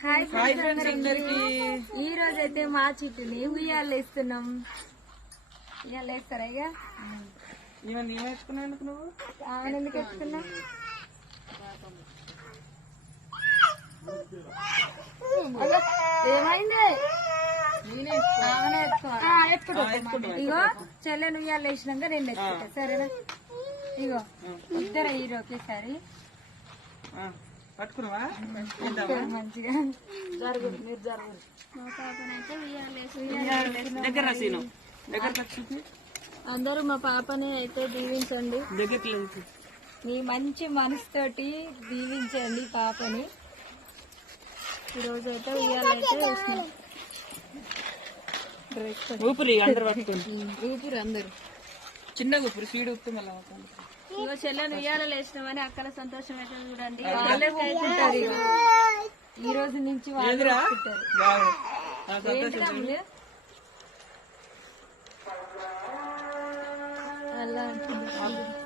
Hi friends అందరికి. ఈ రోజు అయితే మా చిట్టుని ఉయ్యాలు వేస్తున్నాం. ఉయ్యాలు వేస్తారా ఇక నువ్వు ఆమెను ఎందుకు వేస్తున్నా? ఏమైంది? ఇగో చెల్లెలు ఉయ్యాలు వేసినాక నేను ఎత్తుకుంటా సరేనా? ఇగో ఇద్దరు హీరో ఒకేసారి పట్టుకున్నావా? మంచిగా జరుగురు మీరు జరుగురు. మా పాపనైతే దగ్గర దగ్గర అందరూ మా పాపని అయితే దీవించండి. మీ మంచి మనసుతోటి దీవించండి పాపని. ఈరోజు అయితే ఉయ్యాలైతే వేసినాం. ఊపిరి అందరు పట్టుకుని ఊపిరి అందరు చిన్నగా ఊపిరి స్పీడ్ ఊపితే మళ్ళీ ఇగో చెల్లెలు ఉయ్యాలలు వేసినామని అక్కడ సంతోషం అయితే చూడండి. వాళ్ళే పోతుంటారు ఇక ఈ రోజు నుంచి వాళ్ళు అలా